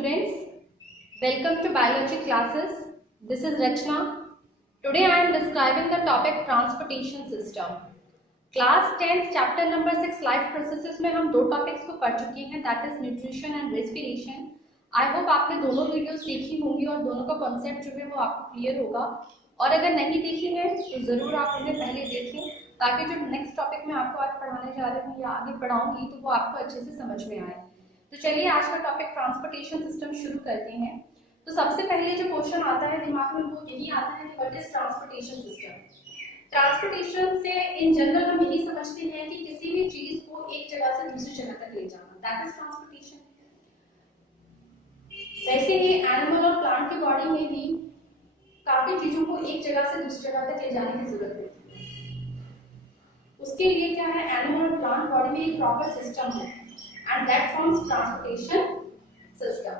students, welcome to biology classes. This is Rachna. Today I am describing the topic transportation system. Class 10th chapter number 6 life processes में हम दो topics को पढ़ चुके हैं, that is nutrition and respiration. I hope आपने दोनों videos देखी होंगी और दोनों का कॉन्सेप्ट जो है वो आपको क्लियर होगा, और अगर नहीं देखी है तो ज़रूर आप उन्हें पहले देखें ताकि जो नेक्स्ट टॉपिक मैं आपको आज पढ़ाने जा रही हूँ या आगे पढ़ाऊंगी तो वो आपको अच्छे से समझ में आए। तो चलिए आज का टॉपिक ट्रांसपोर्टेशन सिस्टम शुरू करते हैं। तो सबसे पहले जो क्वेश्चन आता है दिमाग में वो यही आता है कि what is transportation system. Transportation से इन जनरल हम यही समझते हैं कि किसी भी चीज को एक जगह से दूसरी जगह तक ले जाना, दैट इज ट्रांसपोर्टेशन। वैसे ही एनिमल और प्लांट की बॉडी में भी काफी चीजों को एक जगह से दूसरी जगह तक ले जाने की जरूरत होती है। उसके लिए क्या है, एनिमल और प्लांट बॉडी में एक प्रॉपर सिस्टम है and that forms transportation system.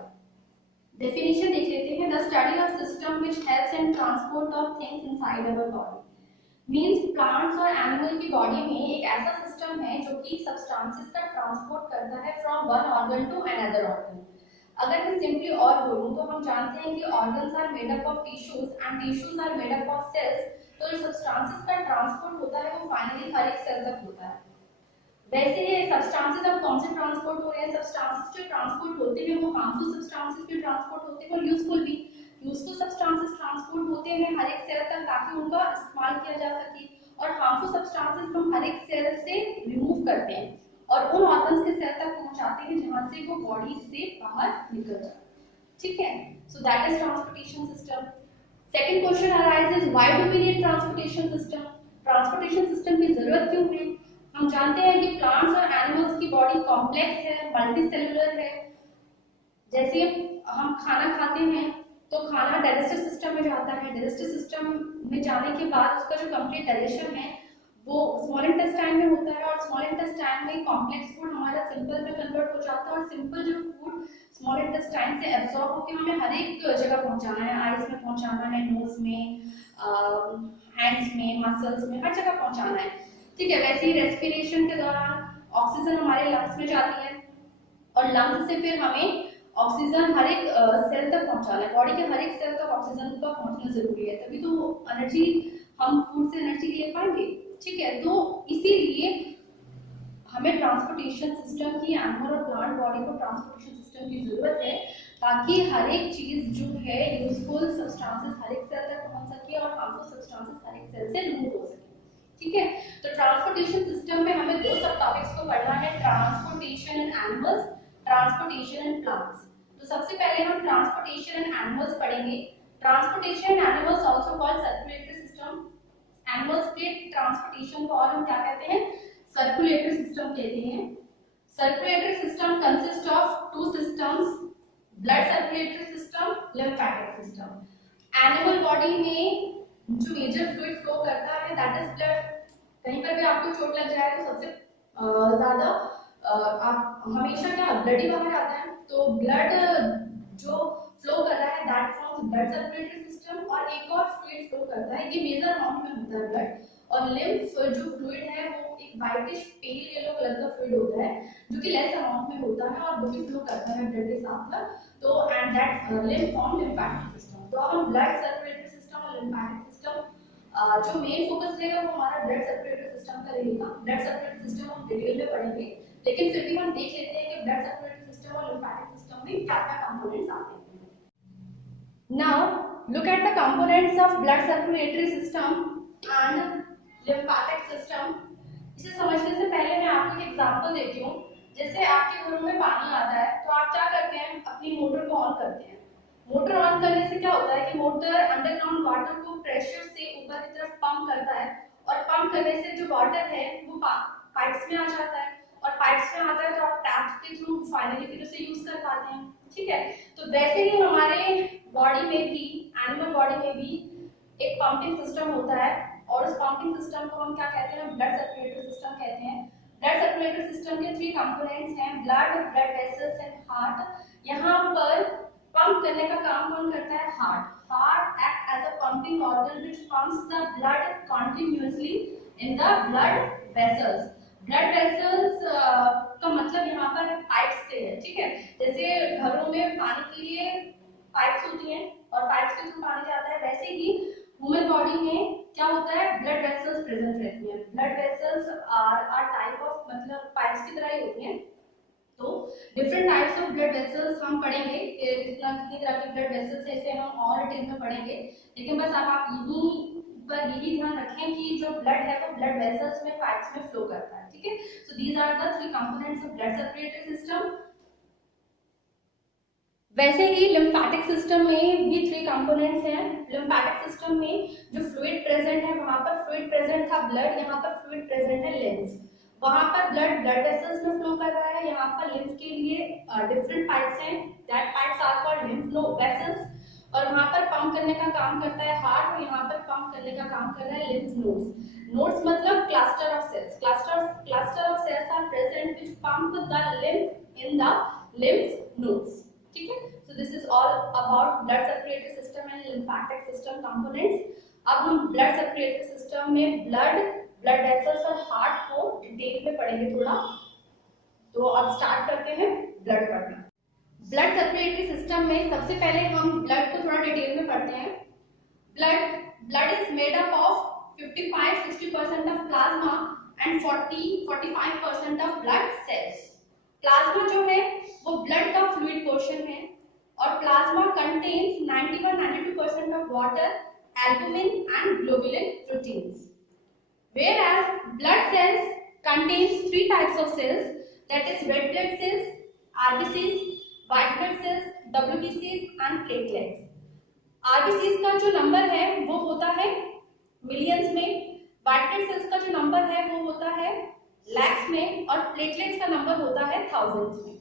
Definition देख लेते हैं, the study of system which helps in transport of things inside our body. Means plants और animal की body में एक ऐसा system है जो कि substances का transport करता है from one organ to another organ. अगर मैं simply और बोलूँ तो हम जानते हैं कि organs are made up of tissues and tissues are made up of cells. तो जो substances का transport होता है वो finally हर एक cell तक होता है। वैसे ही सब्सटेंसेस अब कौन से ट्रांसपोर्ट हो रहे हैं, सब्सटेंसेस जो ट्रांसपोर्ट होते हैं वो हार्मफुल सब्सटेंसेस भी ट्रांसपोर्ट होते हैं और यूजफुल भी। यूजफुल सब्सटेंसेस ट्रांसपोर्ट होते हैं हर एक सेल तक ताकि उनका इस्तेमाल किया जा सके, और हार्मफुल सब्सटेंसेस हम हर एक सेल से रिमूव करते हैं और उन ऑर्गन्स के सेल तक पहुंचाते हैं जहां से वो बॉडी से बाहर निकल जाए। ठीक है, so that is transportation system. Second question arises, why do we need transportation system. Transportation system की जरूरत क्यों है। हम जानते हैं कि प्लांट्स और एनिमल्स की बॉडी कॉम्प्लेक्स है, मल्टी सेलुलर है। जैसे हम खाना खाते हैं तो खाना डाइजेस्टिव सिस्टम में जाता है, डाइजेस्टिव सिस्टम में जाने के बाद उसका जो कंप्लीट डाइजेशन है वो स्मॉल इंटेस्टाइन में होता है, और स्मॉल इंटेस्टाइन में कॉम्प्लेक्स फूड हमारा सिंपल में कन्वर्ट हो जाता है, और सिंपल जो फूड स्मॉल इंटेस्टाइन से एब्जॉर्ब होकर हमें हर एक जगह पहुंचाना है, आईज में पहुंचाना है, नोज में, हैंड्स में, मसल्स में, हर जगह पहुंचाना है। ठीक है, वैसे ही रेस्पिरेशन के दौरान ऑक्सीजन हमारे लंग्स में जाती है और लंग्स से फिर हमें ऑक्सीजन हर एक सेल तक पहुंचाना है। बॉडी के हर एक सेल तक ऑक्सीजन का पहुंचना जरूरी है, तभी तो एनर्जी, हम फूड से एनर्जी ले पाएंगे। ठीक है, तो इसीलिए हमें ट्रांसपोर्टेशन सिस्टम की, एनिमल और प्लांट बॉडी को ट्रांसपोर्टेशन सिस्टम की जरूरत है ताकि हर एक चीज जो है यूजफुल सब्सटेंसेस हर एक सेल तक पहुंच सके और हार्मफुल सब्सटेंसेस हर एक सेल से रिमूव हो सके। ठीक है, तो ट्रांसपोर्टेशन सिस्टम में हमें दो सब टॉपिक्स को पढ़ना है, transportation in animals, transportation in plants. तो सबसे पहले हम ट्रांसपोर्टेशन इन एनिमल्स पढ़ेंगे। ट्रांसपोर्टेशन इन animals also called circulatory system. Animals के ट्रांसपोर्टेशन को और हम क्या कहते हैं, सर्कुलेटरी सिस्टम कहते हैं। Circulatory system consist of two systems, blood circulatory system, lymphatic system. Animal body में जो मेजर फ्लूइड फ्लो करता है दैट इज ब्लड। कहीं पर भी आपको चोट लग जाए तो सबसे ज्यादा आप हमेशा क्या ब्लड ही बाहर आता है, तो ब्लड जो फ्लो कर रहा है that forms blood circulatory system, और एक और फ्लूइड फ्लो करता है, ये मेजर अमाउंट में होता है ब्लड, और लिम्फ जो फ्लूइड है वो एक वाइटिश पेल येलो कलर का फ्लूइड होता है जो कि लेस अमाउंट में होता है और वो भी फ्लो करता है ब्लड के साथ साथ। तो and that lymph form lymphatic system. तो हम ब्लड सर्कुलेटरी सिस्टम और लिम्फेटिक जो मेन फोकस रहेगा वो हमारा ब्लड सर्कुलेटरी सिस्टम का रहेगा। ब्लड सर्कुलेटरी सिस्टम हम डिटेल में पढ़ेंगे, लेकिन फिर भी हम देख लेते हैं कि ब्लड सर्कुलेटरी सिस्टम और लिम्फेटिक सिस्टम में क्या-क्या कंपोनेंट्स आते हैं। Now look at the components of blood circulatory system and lymphatic system. इसे समझने से पहले मैं आपको एक एग्जांपल देती हूँ। जैसे आपके घरों में पानी आता है तो आप क्या करते हैं, अपनी मोटर को ऑन करते हैं। मोटर ऑन करने से क्या होता है कि मोटर अंडरग्राउंड वाटर को प्रेशर से ऊपर की तरफ पंप करता है, और पंप करने से जो वाटर है वो पाइप्स में आ जाता है, और पाइप्स में आता है तो आप टैप के थ्रू फाइनली फिर उसे यूज कर पाते हैं। ठीक है, तो वैसे ही हमारे बॉडी में भी, एनिमल बॉडी में भी एक पंपिंग सिस्टम होता है, और उस पंपिंग सिस्टम को हम क्या कहते हैं, ब्लड सर्कुलेटरी सिस्टम कहते हैं। ब्लड सर्कुलेटरी सिस्टम के थ्री कंपोनेंट्स हैं, blood, blood vessels and heart. यहाँ पर पंप करने का काम कौन करता है, heart. Heart act as a pumping organ which pumps the blood continuously in the blood vessels. Blood vessels का मतलब यहाँ पर पाइप्स से है, ठीक है। जैसे घरों में पानी के लिए पाइप्स होती हैं और पाइप्स के थ्रू पानी जाता है, वैसे ही ह्यूमन बॉडी में क्या होता है, ब्लड वेसल्स प्रेजेंट रहती हैं। Blood vessels are type of, मतलब पाइप्स की तरह ही होती हैं। तो different types of blood vessels हम पढ़ेंगे, कितनी तरह के ब्लड वेसल्स है इसे हम और डिटेल में पढ़ेंगे। लेकिन बस आप यहीं पर यही ध्यान रखें कि जो ब्लड है वो ब्लड वेसल्स में, पाइप्स में फ्लो करता है, ठीक है। So these are the three components of blood circulatory system. वैसे ही लिम्फेटिक सिस्टम में भी थ्री कंपोनेंट्स हैं। लिम्फेटिक सिस्टम में जो फ्लूइड प्रेजेंट है, वहां पर फ्लूइड प्रेजेंट था ब्लड, यहाँ पर फ्लूइड प्रेजेंट है लिम्फ। वहां पर ब्लड ब्लड वेसल्स में फ्लो कर रहा है, यहाँ पर लिम्फ के लिए डिफरेंट पाइप्स हैं, that pipes are called lymph vessels. और वहां पर पंप करने का काम करता है हार्ट, और यहाँ पर पंप करने का काम कर रहा है लिम्फ नोड्स। नोड्स मतलब cluster of cells, cluster of cells are present which pump the lymph in the lymph nodes, ठीक है। So this is all about blood circulatory system and lymphatic system components. अब हम blood circulatory system में blood vessels और heart को detail में पढ़ेंगे थोड़ा। तो अब स्टार्ट करते हैं ब्लड पढ़ना। ब्लड सर्कुलेटरी सिस्टम में सबसे पहले हम ब्लड को थोड़ा डिटेल में पढ़ते हैं। Blood is made up of 55-60% of plasma and 40-45% of blood cells. Plasma जो है वो ब्लड का फ्लूइड पोर्शन है, और plasma contains 91-92% of water, albumin and globulin proteins, whereas blood cells contains three types of cells, that is red blood cells, RBCs, white blood cells, WBCs and platelets. RBCs का जो number है वो होता है millions में, white blood cells का जो number है वो होता है लैक्स में, और प्लेटलेट्स का नंबर होता है थाउजेंड्स में।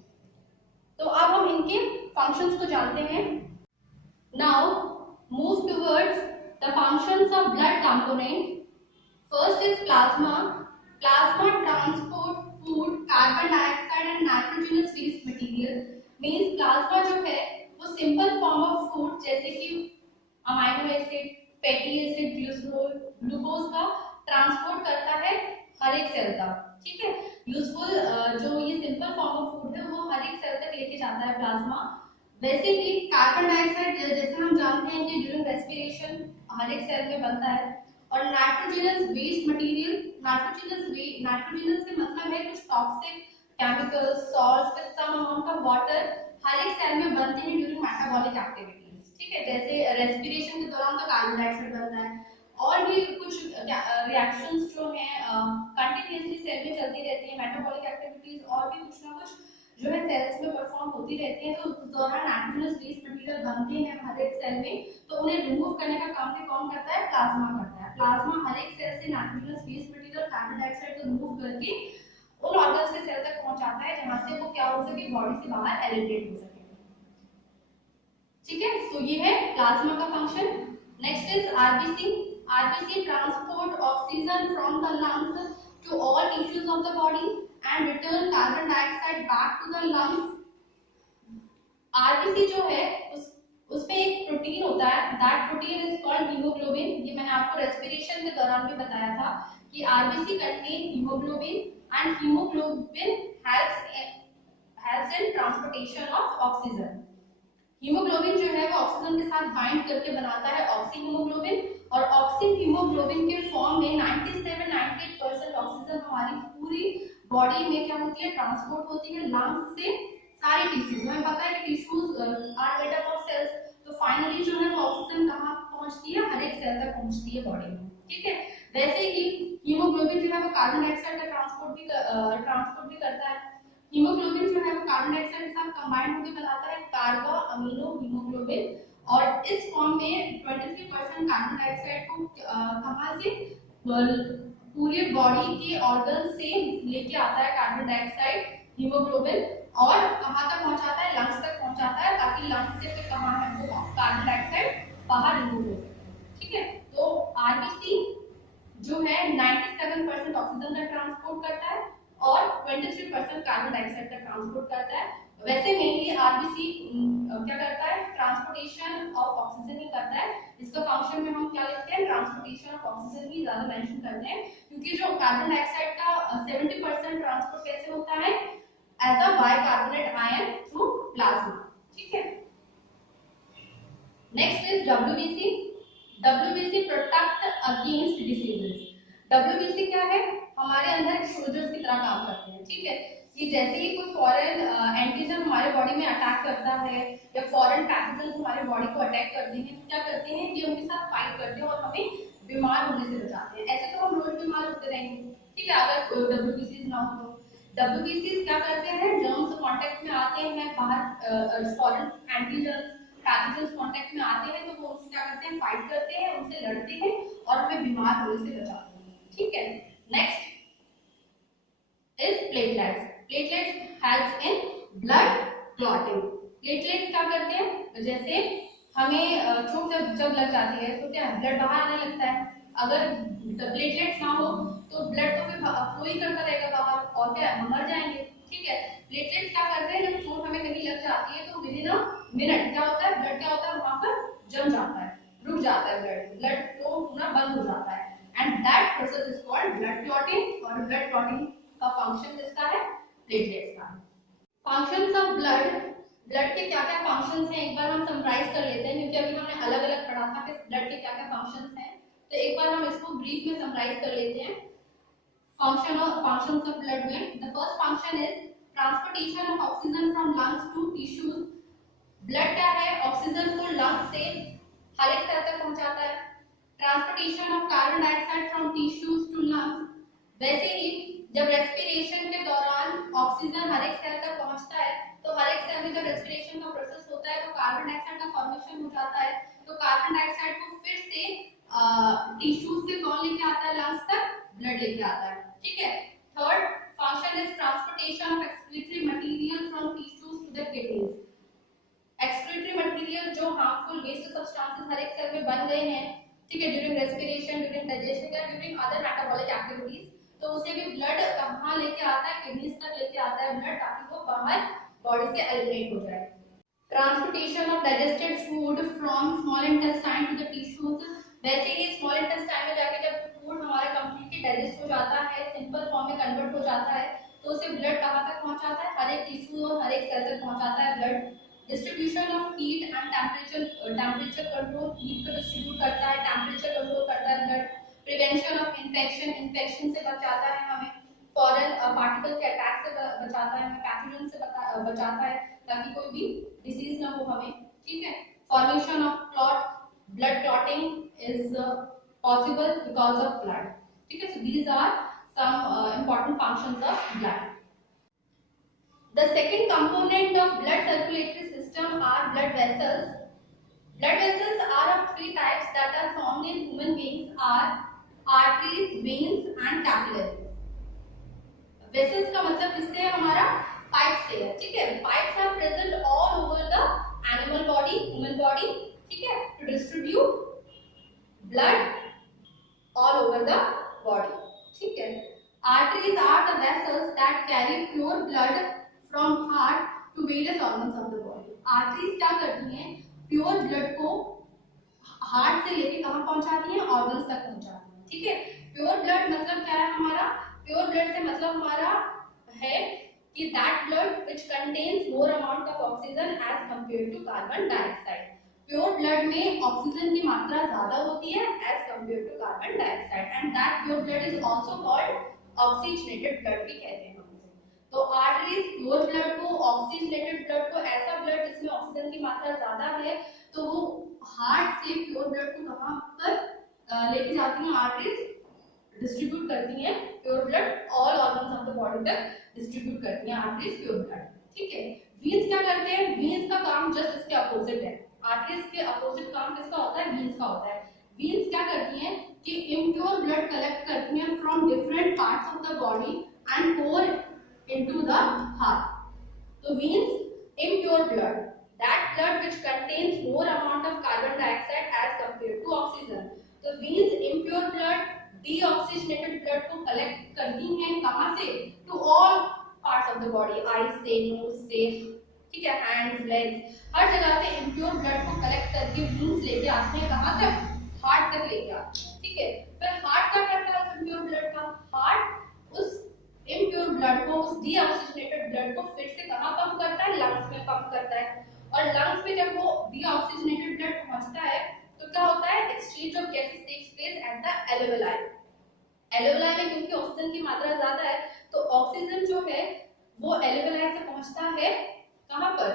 तो अब हम इनके फंक्शंस को जानते हैं। Now move towards the functions of blood component. First is plasma. Plasma transport food, carbon dioxide and nitrogenous waste material. Means plasma जो है वो simple form of food जैसे कि amino acid, fatty acid, glucose का transport करता है हर एक cell तक, ठीक है। यूजफुल जो ये सिंपल फॉर्म ऑफ फूड है वो हर एक सेल तक लेके जाता है प्लाज्मा। वैसे ही कार्बन डाइऑक्साइड जैसे हम जानते हैं कि ड्यूरिंग रेस्पिरेशन हर एक सेल में बनता है। और नाइट्रोजनस वेस्ट मटेरियल, नाइट्रोजनस से मतलब है कुछ toxic chemicals, salts with some amount of water हर एक सेल में बनते हैं ड्यूरिंग मेटाबॉलिक एक्टिविटीज, ठीक है। जैसे रेस्पिरेशन के दौरान तो कार्बन डाइऑक्साइड बनता है, और भी कुछ रिएक्शंस जो हैं कंटिन्यूअसली सेल में चलती रहती है, मेटाबॉलिक एक्टिविटीज और भी कुछ ना कुछ जो है सेल्स में परफॉर्म होती रहती है। तो उस दौरान नाइट्रोजनस वेस्ट मटेरियल बनते हैं हर एक सेल में, तो उन्हें रिमूव करने का काम भी कौन करता है, प्लाज्मा करता है। प्लाज्मा हर एक सेल से nitrogenous waste material, carbon dioxide को रिमूव करके उन ऑर्गन्स के सेल तक पहुंचाता है जहां से वो क्या हो सके, बॉडी से बाहर एलिमिनेट हो सके, ठीक है। तो ये है प्लाज्मा का function. Next is RBC. RBC transport oxygen from the lungs to all tissues of the body and return carbon dioxide back to the lungs. RBC जो है उसमें एक प्रोटीन होता है, that protein is called hemoglobin. ये मैंने आपको respiration के दौरान भी बताया था कि RBC contain hemoglobin and hemoglobin helps in transportation of oxygen. Haemoglobin जो है वो ऑक्सीजन के साथ बाइंड करके बनाता है ऑक्सी हीमोग्लोबिन, और ऑक्सी हीमोग्लोबिन के फॉर्म में 97-98% ऑक्सीजन हमारी पूरी बॉडी में क्या होती है, ट्रांसपोर्ट होती है लंग्स से सारे टिश्यूज। हमें पता है कि tissues are made up of cells, तो फाइनली जो है वो ऑक्सीजन कहाँ पहुंचती है, हर एक सेल तक पहुंचती है बॉडी में, ठीक है। वैसे ही हीमोग्लोबिन जो है वो कार्बन डाइऑक्साइड का ट्रांसपोर्ट भी करता है। हीमोग्लोबिन जो है वो कार्बन डाइऑक्साइड के साथ कंबाइन होकर बनाता है कार्बो अमीनो हीमोग्लोबिन, और इस फॉर्म में 23% कार्बन डाइऑक्साइड को कहां से, पूरी बॉडी के ऑर्गन से लेके आता है कार्बन डाइऑक्साइड हीमोग्लोबिन, और कहां तक पहुंचाता है, लंग्स तक पहुंचाता है, ताकि लंग्स से फिर कहां है वो कार्बन डाइऑक्साइड बाहर रिमूव हो सके, ठीक है। तो आरबीसी जो है 97% ऑक्सीजन का ट्रांसपोर्ट करता है और 23% कार्बन डाइऑक्साइड का ट्रांसपोर्ट करता है। वैसे मेनली आरबीसी क्या करता है, ट्रांसपोर्टेशन ऑफ ऑक्सीजन ही करता है। इसका फंक्शन में हम क्या लिखते हैं, ट्रांसपोर्टेशन ऑफ ऑक्सीजन ही ज्यादा मेंशन करते हैं, क्योंकि जो कार्बन डाइऑक्साइड का 70% ट्रांसपोर्ट कैसे होता है, as a bicarbonate ion through plasma. ठीक है, next is WBC. WBC protect against diseases. WBC क्या है, हमारे अंदर एक सोल्जर्स की तरह काम करते हैं। ठीक है, कि जैसे ही कोई फॉरेन एंटीजन हमारे बॉडी में अटैक करता है या फॉरेन पैथोजन हमारे बॉडी को अटैक करते हैं, तो क्या करते हैं कि उनके साथ फाइट करते हैं और हमें बीमार होने से बचाते हैं। ऐसे तो हम रोज बीमार होते रहेंगे, ठीक है, अगर डब्ल्यूबीसी ना हो तो। डब्ल्यूबीसी क्या करते हैं, जर्म्स कांटेक्ट में आते हैं, बाहर फॉरेन एंटीजन पैथोजन कांटेक्ट में आते हैं, तो वो उनसे क्या करते हैं, फाइट करते हैं, उनसे लड़ते हैं और हमें बीमार होने से बचाते हैं। ठीक है, next is platelets. Platelets helps in blood clotting. Platelets क्या करते हैं, जैसे हमें चोट जब लग जाती है तो क्या ब्लड बाहर आने लगता है। अगर प्लेटलेट्स ना हो तो ब्लड तो फिर फ्लो ही करता रहेगा बाहर और क्या हम मर जाएंगे। ठीक है, प्लेटलेट्स क्या करते हैं, जब चोट हमें कहीं लग जाती है तो विदिन अ मिनट क्या होता है, ब्लड क्या होता है वहां पर जम जाता है, रुक जाता है, ब्लड फ्लो होना बंद हो जाता है, and that process is called blood clotting. और ब्लड क्लॉटिंग का फंक्शन किसका है, प्लेटलेट्स का। फंक्शंस ऑफ ब्लड, ब्लड के क्या क्या फंक्शंस हैं एक बार हम समराइज कर लेते हैं, क्योंकि अभी हमने अलग अलग पढ़ा था कि ब्लड के क्या क्या फंक्शंस हैं, तो एक बार हम इसको ब्रीफ में समराइज कर लेते हैं। फंक्शंस ऑफ ब्लड में the first function is transportation of oxygen from lungs to tissues. Blood क्या है, ऑक्सीजन को लंग्स से हर एक सेल तक पहुंचाता है। Transportation of carbon dioxide from tissues to lungs, वैसे ही जब रेस्पिरेशन के दौरान ऑक्सीजन हर एक सेल तक पहुंचता है, तो हर एक सेल में जब रेस्पिरेशन का प्रोसेस होता है तो कार्बन डाइऑक्साइड का फॉर्मेशन हो जाता है, तो कार्बन डाइऑक्साइड को फिर से टिश्यूज से कौन लेके आता है, लंग्स तक ब्लड लेके आता है। ठीक है, third function is transportation of excretory material from tissues to the kidneys. Excretory material जो हार्मफुल वेस्ट सब्सटेंसेस हर एक सेल में बन गए हैं, ठीक है, ड्यूरिंग रेस्पिरेशन, ड्यूरिंग डाइजेशन या ड्यूरिंग अदर मेटाबॉलिक एक्टिविटीज, तो उसे भी ब्लड कहां लेके आता है, किडनीज तक लेके आता है ब्लड, ताकि वो बाहर बॉडी से एलिमिनेट हो जाए। Transportation of digested food from small intestine to the tissues, वैसे ही स्मॉल इंटेस्टाइन में जाके जब फूड हमारा कंप्लीटली डाइजेस्ट हो जाता है, सिंपल फॉर्म में कन्वर्ट हो जाता है, तो उसे ब्लड कहां तक पहुंचाता है, हर एक टिश्यू और हर एक सेल तक पहुंचाता है blood. Distribution of heat and temperature control, heat को डिस्ट्रीब्यूट करता है, टेम्परेचर कंट्रोल करता है blood. Prevention of infection, infection से बचाता है हमें, फॉरेन पार्टिकल के अटैक से बचाता है हमें, पैथोजन से बचाता है ताकि कोई भी डिसीज ना हो हमें। ठीक है, formation of clot, blood clotting is possible because of blood. ठीक है, so these are some important functions of blood. The second component of blood circulatory system are blood vessels. Blood vessels are of three types that are found in human beings are arteries, veins and capillaries. Vessels का मतलब इससे हमारा pipe से है। ठीक है, pipes are present all over the animal body, human body, ठीक है, to distribute blood all over the body. ठीक है, arteries are the vessels that carry pure blood from heart to various organs of the body. Arteries क्या करती हैं, pure blood को heart से लेके कहां पहुंचाती हैं, ऑर्गन्स तक पहुंचाती हैं। ठीक है, प्योर ब्लड मतलब क्या है हमारा, प्योर ब्लड से मतलब हमारा है कि that blood which contains more amount of oxygen as compared to carbon dioxide. Pure blood में ऑक्सीजन की मात्रा ज्यादा होती है as compared to carbon dioxide, and that pure blood is also called oxygenated blood भी कहते हैं। तो आर्टरीज प्योर ब्लड को, ऑक्सीजनेटेड ब्लड को, ऐसा ब्लड जिसमें ऑक्सीजन की मात्रा ज्यादा है, तो वो हार्ट से प्योर ब्लड को कहां पर लेके जाती हैं, आर्टरीज डिस्ट्रीब्यूट करती हैं pure blood, all organs of the body तक डिस्ट्रीब्यूट करती हैं आर्टरीज प्योर ब्लड। ठीक है, वीन्स क्या करते हैं, वीन्स का काम जस्ट इसके अपोजिट है। आर्टरीज के अपोजिट काम किसका होता है, वीन्स का होता है। वीन्स क्या करती हैं कि इम्प्योर ब्लड कलेक्ट करती हैं from different parts of the body and pour into the heart. So veins impure blood, that blood which contains more amount of carbon dioxide as compared to oxygen. So veins impure blood, deoxygenated blood को collect करती हैं कहाँ से, to all parts of the body, eyes से, nose से, ठीक है, hands, legs, हर जगह से impure blood को collect करके veins लेके आते हैं कहाँ तक, heart तक लेके आते हैं। ठीक है, फिर heart क्या करता है impure blood का, heart उस इम्प्योर ब्लड को, उस डीऑक्सीजनेटेड ब्लड को फिर से कहाँ पंप करता है, लंग्स में पंप करता है। और लंग्स में जब वो डीऑक्सीजनेटेड ब्लड पहुंचता है तो क्या होता है, exchange of gases takes place at the alveoli. Alveoli में क्योंकि ऑक्सीजन की मात्रा ज्यादा है तो ऑक्सीजन जो है वो एल्वेओलाई से पहुंचता है कहां पर,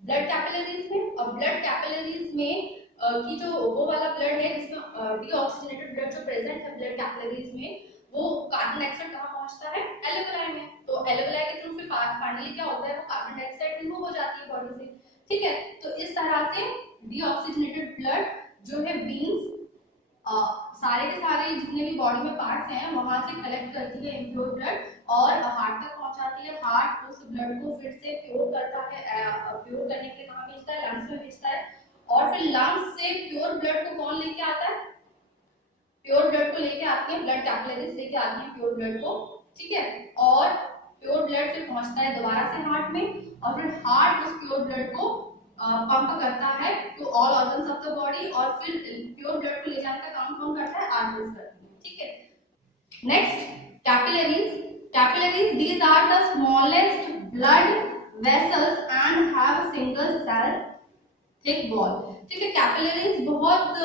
ब्लड कैपिलरीज में। और ब्लड कैपिलरीज में की जो वो वाला ब्लड है जिसमें डीऑक्सीजनेटेड ब्लड जो प्रेजेंट है ब्लड कैपिलरीज में, वो कार्बन डाइऑक्साइड कहां पहुंचता है, एल्वेओलाई में। तो एल्वेओलाई के थ्रू फिर फाइनली क्या होता है, वो कार्बन डाइऑक्साइड रिमूव हो जाती है बॉडी से। ठीक है, तो इस तरह से डीऑक्सीजनेटेड ब्लड जो है वीन्स सारे के सारे जितने भी बॉडी में पार्ट्स हैं वहां से कलेक्ट करती है इम्प्योर ब्लड और हार्ट तक पहुंचाती है। हार्ट उस ब्लड को फिर से प्योर करता है, प्योर करने के लिए कहां भेजता है, लंग्स में भेजता है। और फिर लंग्स से प्योर ब्लड को कौन लेके आता है, प्योर ब्लड को लेके आती है ब्लड कैपिलरीज लेके आती है प्योर ब्लड को। ठीक है, और प्योर ब्लड फिर पहुंचता है दोबारा से हार्ट में और फिर हार्ट उस प्योर ब्लड को पंप करता है to all organs of the body. और फिर प्योर ब्लड को ले जाने का काम कौन करता है, आर्टरीज करती है। ठीक है, next capillaries. Capillaries these are the smallest blood vessels and have single cell thick wall. ठीक है, कैपिलरीज बहुत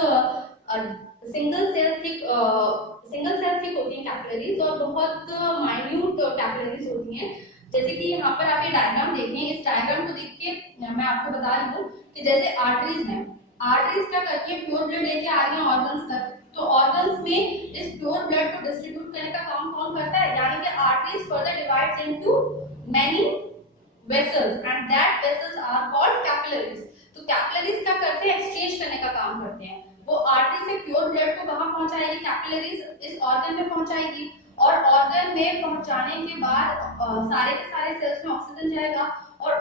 सिंगल सेल थिक होती हैं कैपिलरीज और बहुत माइन्यूट कैपिलरीज होती हैं। जैसे कि यहाँ पर आप ये डायग्राम देखें, इस डायग्राम को देख के मैं आपको बता रही हूँ कि जैसे आर्टरीज हैं, आर्टरीज क्या करती है, प्योर ब्लड लेके आ रही है ऑर्गन्स तक। तो ऑर्गन्स में इस प्योर ब्लड को डिस्ट्रीब्यूट करने का काम कौन करता है, यानी कि arteries further divides into many vessels and that vessels are called capillaries. तो कैपिलरीज क्या करते हैं, एक्सचेंज करने का काम करते हैं। वो आर्टरी से प्योर ब्लड को कहां पहुंचाएगी, कैपिलरीज इस ऑर्गन में पहुंचाएगी और ऑर्गन में पहुंचाने के बाद सारे के सारे सेल्स में ऑक्सीजन जाएगा और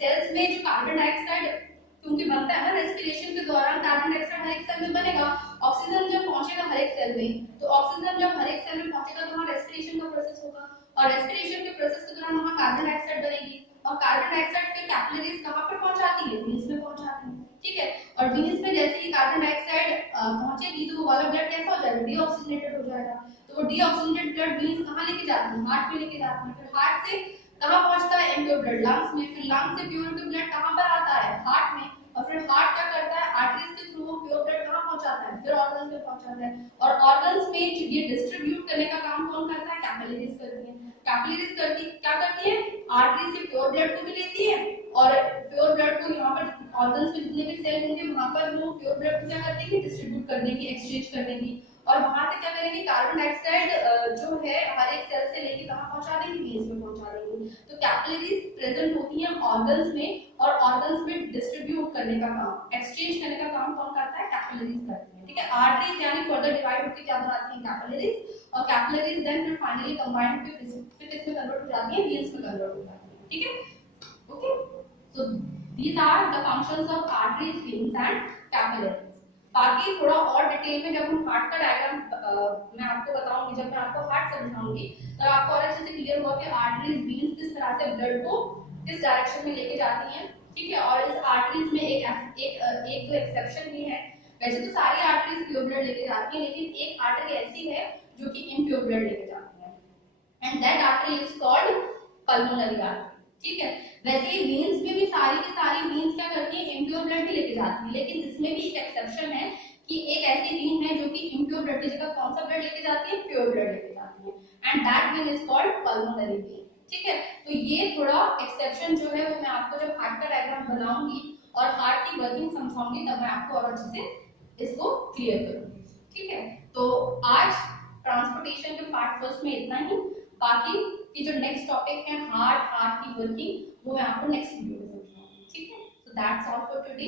सेल्स में जो कार्बन डाइऑक्साइड क्योंकि बनता है ना रेस्पिरेशन के दौरान, कार्बन डाइऑक्साइड हर एक सेल में बनेगा। ऑक्सीजन जब पहुंचेगा हर एक सेल में, तो ऑक्सीजन जब हर एक सेल में पहुंचेगा तो वहां रेस्पिरेशन का प्रोसेस होगा और रेस्पिरेशन के प्रोसेस के दौरान वहां कार्बन डाइऑक्साइड बनेगी और कार्बन डाइऑक्साइड फिर कैपिलरीज कहां पर पहुंचाती है, वीन्स में पहुंचाती है। ठीक है, और वीन्स में जैसे ही कार्बन डाइऑक्साइड पहुंचेगी तो वो वाला ब्लड कैसा हो जाएगा, डीऑक्सीजनेटेड हो जाएगा। तो वो डीऑक्सीजनेटेड ब्लड वीन्स कहां लेके जाती है, हार्ट में लेके जाती है। फिर हार्ट से कहां पहुंचता है, इम्प्योर ब्लड लंग्स में। फिर लंग्स से प्योर ब्लड कहां पर आता है, हार्ट में। और फिर हार्ट क्या करता है, आर्टरीज के थ्रू प्योर ब्लड कहां पहुंचाता है, फिर ऑर्गन्स में पहुंचाता है। और ऑर्गन्स में ये डिस्ट्रीब्यूट करने का काम कौन करता है, कैपिलरीज करती है। कैपिलरीज क्या करती है, आर्टरी से प्योर ब्लड को भी लेती है और प्योर ब्लड को यहाँ पर ऑर्गन्स में जितने भी सेल होंगे वहां पर वो प्योर ब्लड को क्या करते हैं, डिस्ट्रीब्यूट करने की, एक्सचेंज करने की। और वहां से क्या करेंगे, कार्बन डाइऑक्साइड जो है हर एक सेल से लेके कहां पहुंचा देंगे, वीन्स में पहुंचा देंगे। तो कैपिलरीज प्रेजेंट होती हैं ऑर्गन्स में और ऑर्गन्स में डिस्ट्रीब्यूट करने का काम, एक्सचेंज करने का काम कौन करता है, कैपिलरीज करती है। ठीक है, आर्टरीज यानी फर्दर डिवाइड होकर क्या बनाती हैं, कैपिलरीज। और कैपिलरीज देन फिर फाइनली कंबाइन होकर फिर किसमें कन्वर्ट हो जाती है, वीन्स में कन्वर्ट हो जाती है। ठीक है, okay. So these are the functions of arteries, veins and capillaries. बाकी थोड़ा और डिटेल में जब हम हार्ट का डायग्राम मैं आपको बताऊंगी, जब मैं आपको हार्ट समझाऊंगी तब आपको और अच्छे से क्लियर होगा कि आर्टरीज, वीन्स किस तरह से ब्लड को किस डायरेक्शन में लेके जाती हैं। ठीक है, और इस आर्टरीज में एक दो एक्सेप्शन भी है। वैसे तो सारी आर्टरीज प्योर ब्लड लेके जाती हैं, लेकिन एक आर्टरी ऐसी है जो कि इम्प्योर ब्लड लेके जाती है and that artery is called pulmonary artery. ठीक है, वैसे ही वीन्स में भी सारी की सारी वीन्स क्या करती है, इम्प्योर ब्लड ही लेके जाती है, लेकिन इसमें भी एक एक्सेप्शन है कि एक ऐसी वीन है जो कि इम्प्योर ब्लड की जगह कौन सा ब्लड लेके जाती है, प्योर ब्लड लेके जाती है and that vein is called pulmonary vein. ठीक है, तो ये थोड़ा एक्सेप्शन जो है वो मैं आपको जब हार्ट का डायग्राम बनाऊंगी और हार्ट की वर्किंग समझाऊंगी तब मैं आपको और अच्छे से इसको क्लियर करूंगी। ठीक है, तो आज ट्रांसपोर्टेशन के पार्ट फर्स्ट में इतना ही। बाकी की जो नेक्स्ट टॉपिक है हार्ट की वर्किंग, वो मैं आपको नेक्स्ट वीडियो में समझाऊंगी। ठीक है, so that's all for today.